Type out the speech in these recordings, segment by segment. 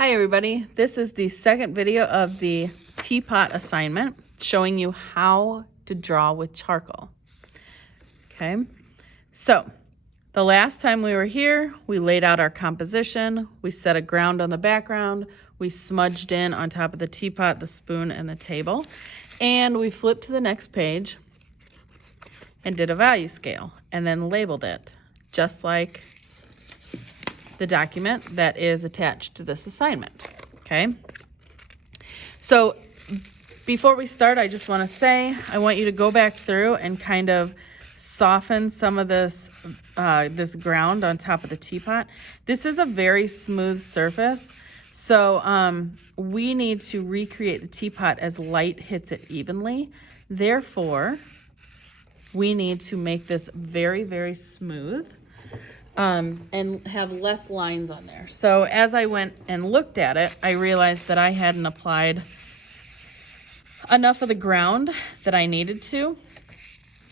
Hi everybody, this is the second video of the teapot assignment showing you how to draw with charcoal. Okay, so the last time we were here, we laid out our composition, we set a ground on the background, we smudged in on top of the teapot, the spoon, and the table, and we flipped to the next page and did a value scale and then labeled it, just like the document that is attached to this assignment, okay? So before we start, I just want to say, I want you to go back through and kind of soften some of this, this ground on top of the teapot. This is a very smooth surface, so we need to recreate the teapot as light hits it evenly. Therefore, we need to make this very, very smooth. And have less lines on there. So as I went and looked at it, I realized that I hadn't applied enough of the ground that I needed to.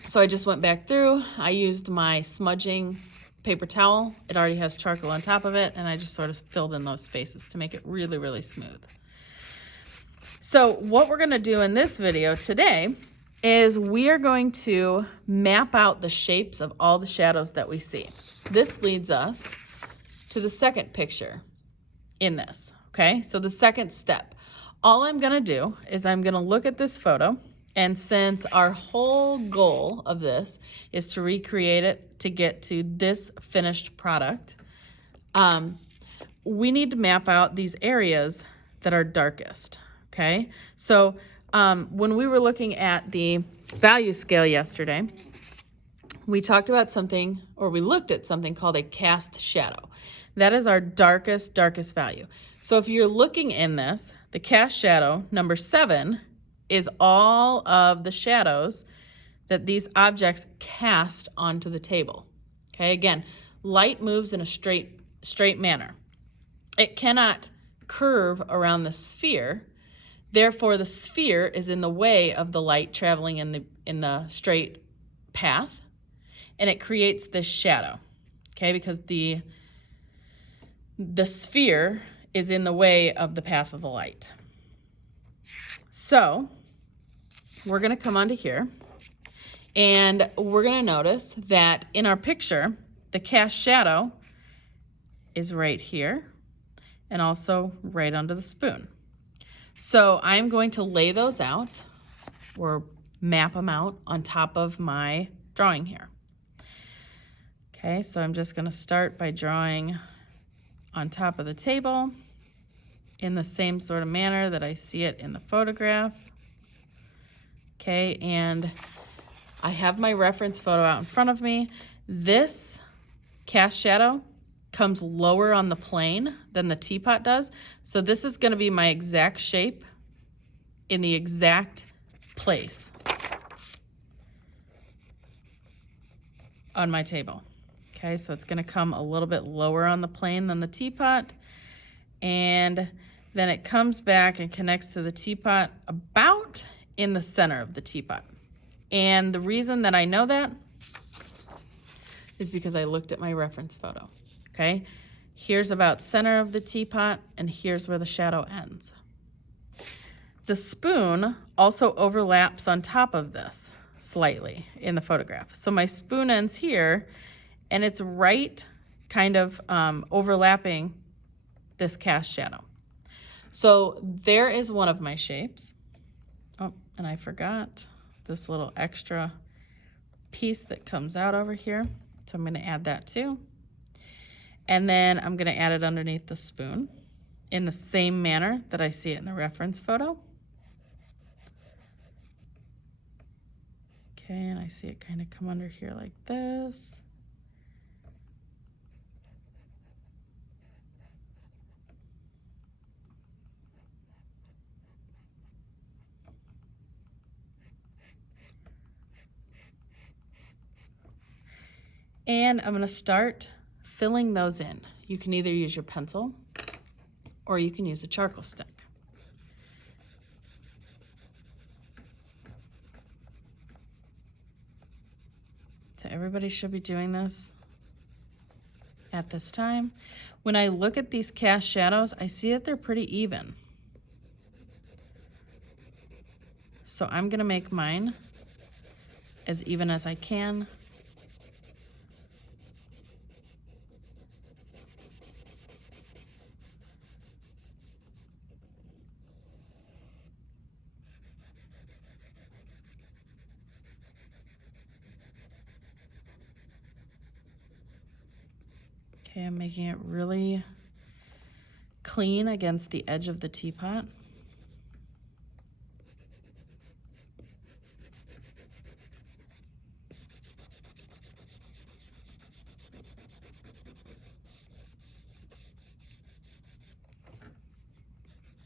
So I just went back through. I used my smudging paper towel. It already has charcoal on top of it, and I just sort of filled in those spaces to make it really, really smooth. So what we're gonna do in this video today is we are going to map out the shapes of all the shadows that we see. This leads us to the second picture in this, okay? So the second step, all I'm gonna do is I'm gonna look at this photo, and since our whole goal of this is to recreate it to get to this finished product, we need to map out these areas that are darkest, okay? So when we were looking at the value scale yesterday, we talked about something, or we looked at something called a cast shadow. That is our darkest value. So if you're looking in this, the cast shadow, number 7, is all of the shadows that these objects cast onto the table. Okay, again, light moves in a straight manner. It cannot curve around the sphere. Therefore, the sphere is in the way of the light traveling in the straight path, and it creates this shadow, okay? Because the sphere is in the way of the path of the light. So we're gonna come onto here, and we're gonna notice that in our picture, the cast shadow is right here, and also right under the spoon. So I'm going to lay those out or map them out on top of my drawing here. Okay, so I'm just gonna start by drawing on top of the table in the same sort of manner that I see it in the photograph. Okay, and I have my reference photo out in front of me. This cast shadow comes lower on the plane than the teapot does. So this is gonna be my exact shape in the exact place on my table. Okay, so it's gonna come a little bit lower on the plane than the teapot, and then it comes back and connects to the teapot about in the center of the teapot. And the reason that I know that is because I looked at my reference photo. Okay, here's about center of the teapot, and here's where the shadow ends. The spoon also overlaps on top of this slightly in the photograph. So my spoon ends here, and it's right kind of overlapping this cast shadow. So there is one of my shapes. Oh, and I forgot this little extra piece that comes out over here. So I'm gonna add that too. And then I'm gonna add it underneath the spoon in the same manner that I see it in the reference photo. Okay, and I see it kind of come under here like this. And I'm gonna start filling those in. You can either use your pencil or you can use a charcoal stick. So everybody should be doing this at this time. when I look at these cast shadows, I see that they're pretty even. So I'm gonna make mine as even as I can. Okay, I'm making it really clean against the edge of the teapot.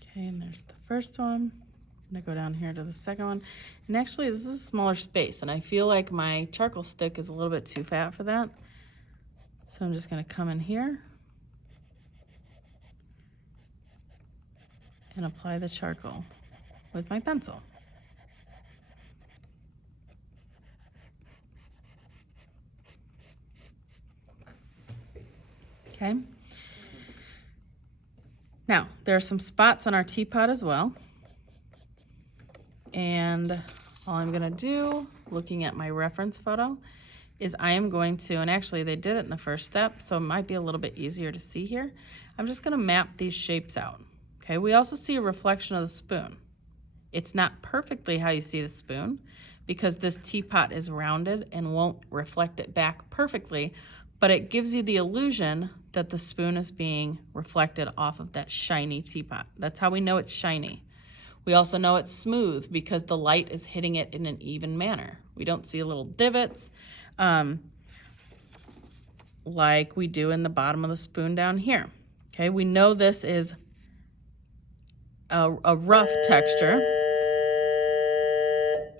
Okay, and there's the first one. I'm gonna go down here to the second one. And actually, this is a smaller space, and I feel like my charcoal stick is a little bit too fat for that. So I'm just gonna come in here and apply the charcoal with my pencil. Okay. Now, there are some spots on our teapot as well. And all I'm gonna do, looking at my reference photo, is I am going to, and actually they did it in the first step, so it might be a little bit easier to see here. I'm just gonna map these shapes out, okay? We also see a reflection of the spoon. It's not perfectly how you see the spoon because this teapot is rounded and won't reflect it back perfectly, but it gives you the illusion that the spoon is being reflected off of that shiny teapot. That's how we know it's shiny. We also know it's smooth because the light is hitting it in an even manner. We don't see little divots like we do in the bottom of the spoon down here. Okay, we know this is a rough texture.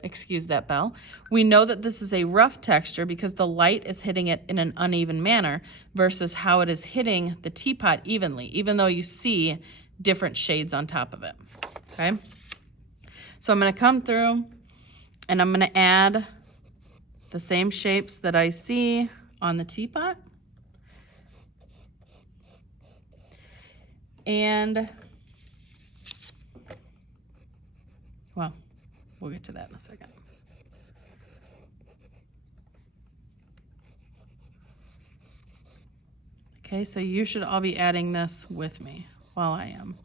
Excuse that bell. We know that this is a rough texture because the light is hitting it in an uneven manner versus how it is hitting the teapot evenly, even though you see different shades on top of it, okay? So I'm gonna come through and I'm gonna add the same shapes that I see on the teapot. And, well, we'll get to that in a second. Okay, so you should all be adding this with me while I am.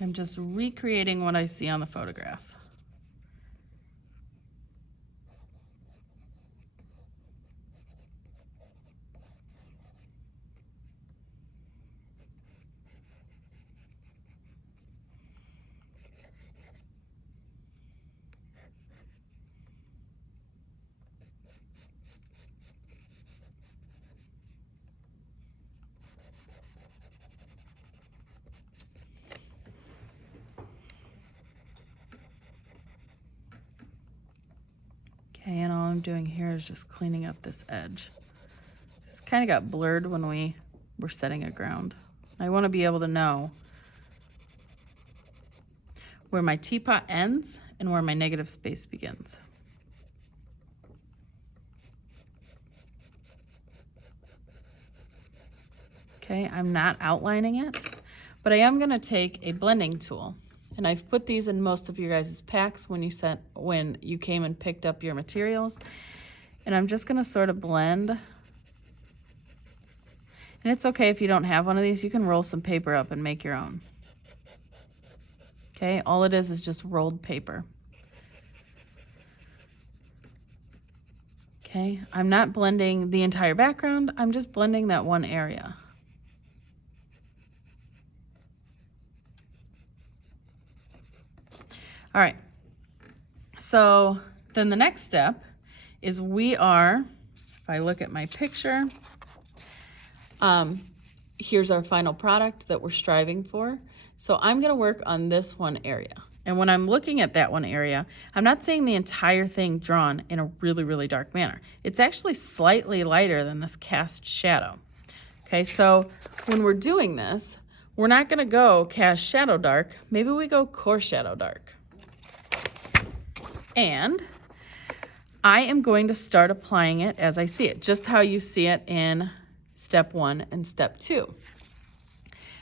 I'm just recreating what I see on the photograph. Okay, and all I'm doing here is just cleaning up this edge. It's kind of got blurred when we were setting a ground. I want to be able to know where my teapot ends and where my negative space begins. Okay, I'm not outlining it, but I am going to take a blending tool. And I've put these in most of your guys' packs when you came and picked up your materials. And I'm just gonna sort of blend. And it's okay if you don't have one of these, you can roll some paper up and make your own. Okay, all it is just rolled paper. Okay, I'm not blending the entire background, I'm just blending that one area. All right, so then the next step is if I look at my picture, here's our final product that we're striving for. So I'm gonna work on this one area. And when I'm looking at that one area, I'm not seeing the entire thing drawn in a really, really dark manner. It's actually slightly lighter than this cast shadow. Okay, so when we're doing this, we're not gonna go cast shadow dark, maybe we go core shadow dark. And I am going to start applying it as I see it, just how you see it in step 1 and step 2.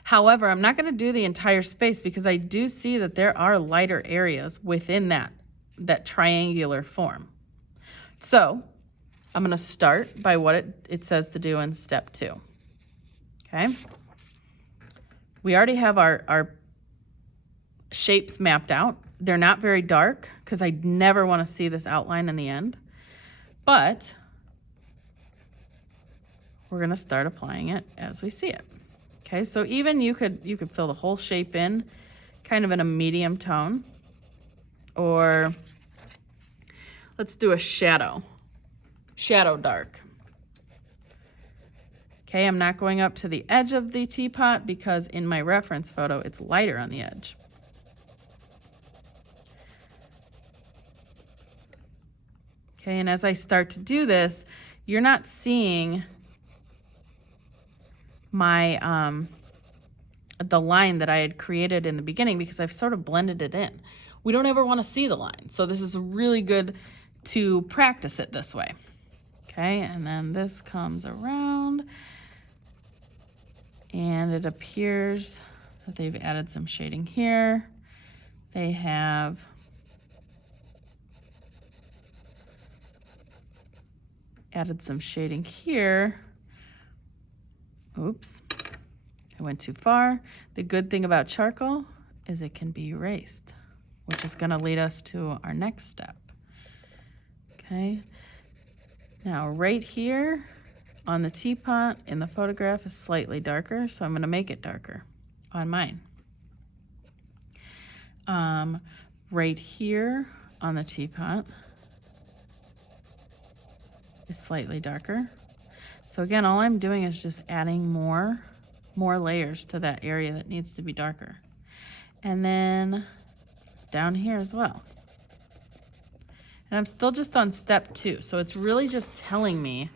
However, I'm not going to do the entire space because I do see that there are lighter areas within that triangular form. So I'm going to start by what it says to do in step 2. Okay. We already have our shapes mapped out. They're not very dark because I never want to see this outline in the end. But we're going to start applying it as we see it. Okay, so even you could fill the whole shape in kind of in a medium tone, or let's do a shadow dark. Okay, I'm not going up to the edge of the teapot because in my reference photo, it's lighter on the edge. Okay, and as I start to do this, you're not seeing my the line that I had created in the beginning because I've sort of blended it in. We don't ever want to see the line, so this is really good to practice it this way. Okay, and then this comes around and it appears that they've added some shading here. They have added some shading here. Oops, I went too far. The good thing about charcoal is it can be erased, which is going to lead us to our next step. Okay, now right here on the teapot in the photograph is slightly darker, so I'm going to make it darker on mine. Right here on the teapot is slightly darker. So again, all I'm doing is just adding more layers to that area that needs to be darker. And then down here as well. And I'm still just on step 2, so it's really just telling me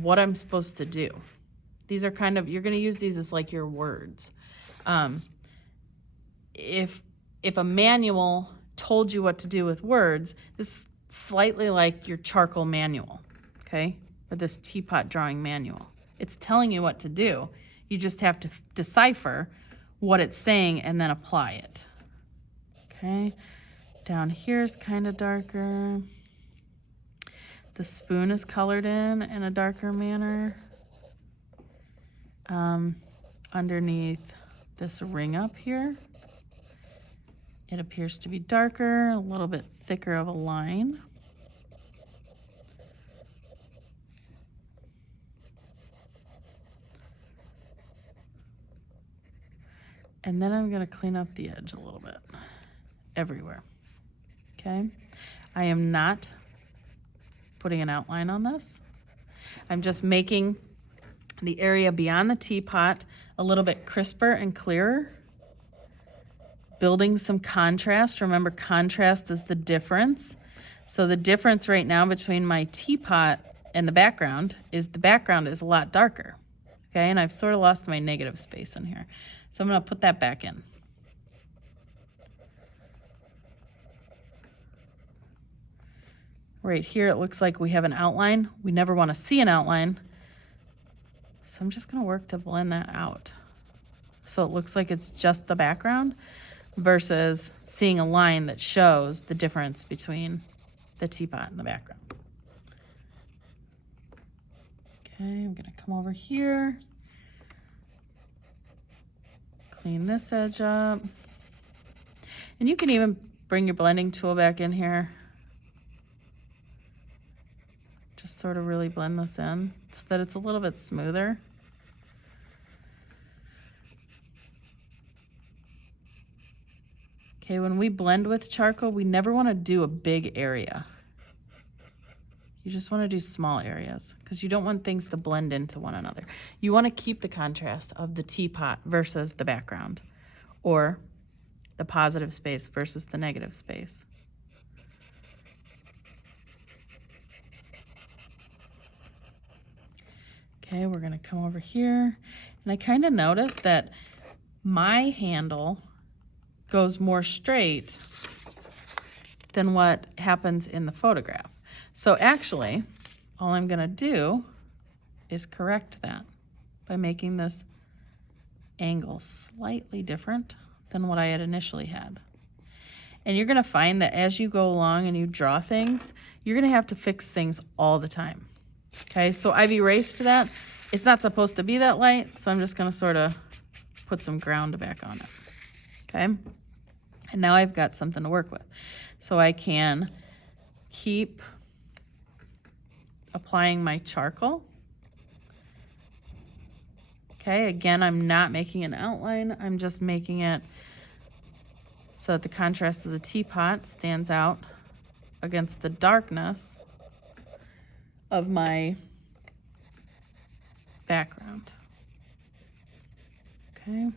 what I'm supposed to do. These are kind of, you're going to use these as like your words. If a manual told you what to do with words, this is slightly like your charcoal manual, okay? Or this teapot drawing manual. It's telling you what to do. You just have to decipher what it's saying and then apply it. Okay, down here is kind of darker. The spoon is colored in a darker manner. Underneath this ring up here, it appears to be darker, a little bit thicker of a line. And then I'm going to clean up the edge a little bit everywhere. Okay, I am not putting an outline on this. I'm just making the area beyond the teapot a little bit crisper and clearer, building some contrast. Remember, contrast is the difference. So the difference right now between my teapot and the background is a lot darker. Okay, and I've sort of lost my negative space in here. So I'm going to put that back in. Right here, it looks like we have an outline. We never want to see an outline. So I'm just going to work to blend that out. So it looks like it's just the background versus seeing a line that shows the difference between the teapot and the background. Okay, I'm going to come over here. Clean this edge up. And you can even bring your blending tool back in here. Just sort of really blend this in so that it's a little bit smoother. Okay, when we blend with charcoal, we never want to do a big area. You just want to do small areas because you don't want things to blend into one another. You want to keep the contrast of the teapot versus the background, or the positive space versus the negative space. Okay, we're going to come over here, and I kind of noticed that my handle goes more straight than what happens in the photograph. So actually, all I'm gonna do is correct that by making this angle slightly different than what I had initially had. And you're gonna find that as you go along and you draw things, you're gonna have to fix things all the time. Okay, so I've erased that. It's not supposed to be that light, so I'm just gonna sort of put some ground back on it. Okay, and now I've got something to work with. So I can keep applying my charcoal. Okay, again, I'm not making an outline. I'm just making it so that the contrast of the teapot stands out against the darkness of my background. Okay.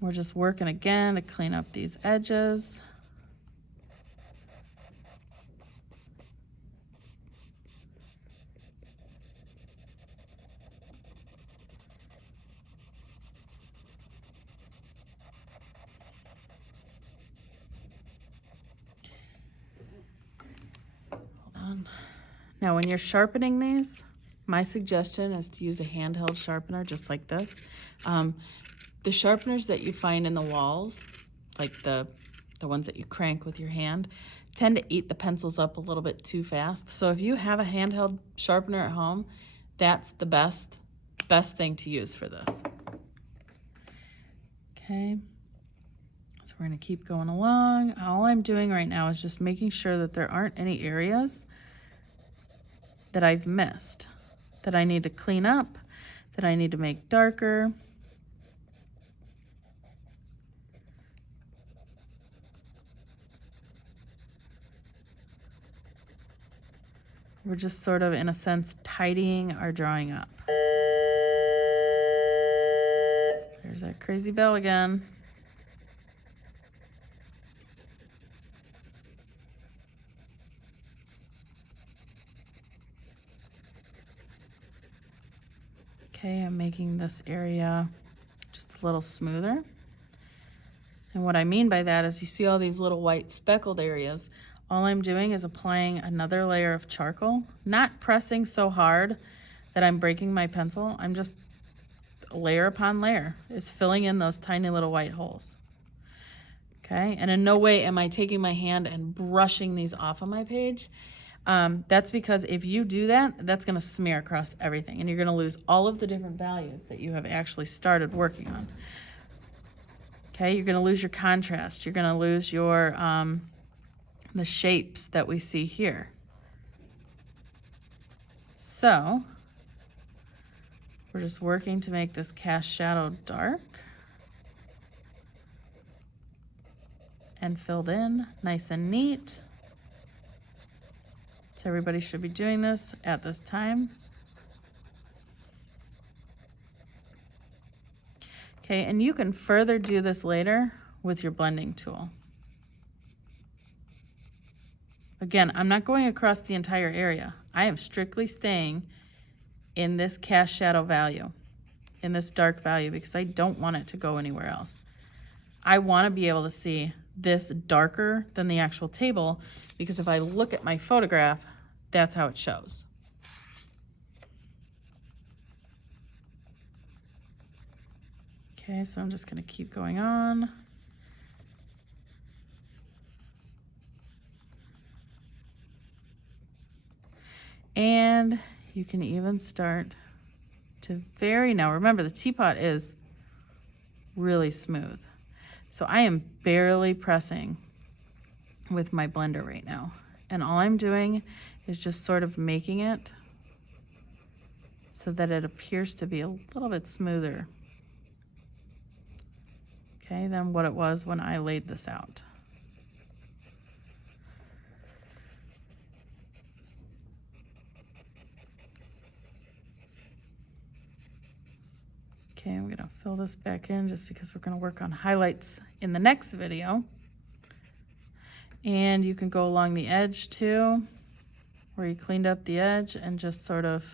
We're just working again to clean up these edges. Now, when you're sharpening these, my suggestion is to use a handheld sharpener just like this. The sharpeners that you find in the walls, like the ones that you crank with your hand, tend to eat the pencils up a little bit too fast. So if you have a handheld sharpener at home, that's the best thing to use for this. Okay, so we're gonna keep going along. All I'm doing right now is just making sure that there aren't any areas that I've missed, that I need to clean up, that I need to make darker. We're just sort of, in a sense, tidying our drawing up. There's that crazy bell again. Okay, I'm making this area just a little smoother. And what I mean by that is you see all these little white speckled areas. All I'm doing is applying another layer of charcoal, not pressing so hard that I'm breaking my pencil. I'm just layer upon layer. It's filling in those tiny little white holes. Okay, and in no way am I taking my hand and brushing these off of my page. That's because if you do that, that's gonna smear across everything and you're gonna lose all of the different values that you have actually started working on. Okay, you're gonna lose your contrast. You're gonna lose your, the shapes that we see here. So we're just working to make this cast shadow dark and filled in nice and neat. So everybody should be doing this at this time. Okay, and you can further do this later with your blending tool. Again, I'm not going across the entire area. I am strictly staying in this cast shadow value, in this dark value, because I don't want it to go anywhere else. I want to be able to see this darker than the actual table, because if I look at my photograph, that's how it shows. Okay, so I'm just going to keep going on. And you can even start to vary. Now remember, the teapot is really smooth. So I am barely pressing with my blender right now. And all I'm doing is just sort of making it so that it appears to be a little bit smoother, okay, than what it was when I laid this out. Okay, I'm gonna fill this back in just because we're gonna work on highlights in the next video. And you can go along the edge too, where you cleaned up the edge, and just sort of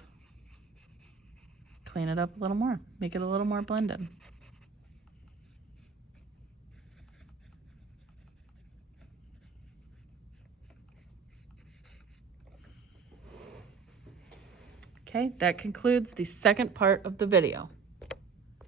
clean it up a little more, make it a little more blended. Okay, that concludes the second part of the video.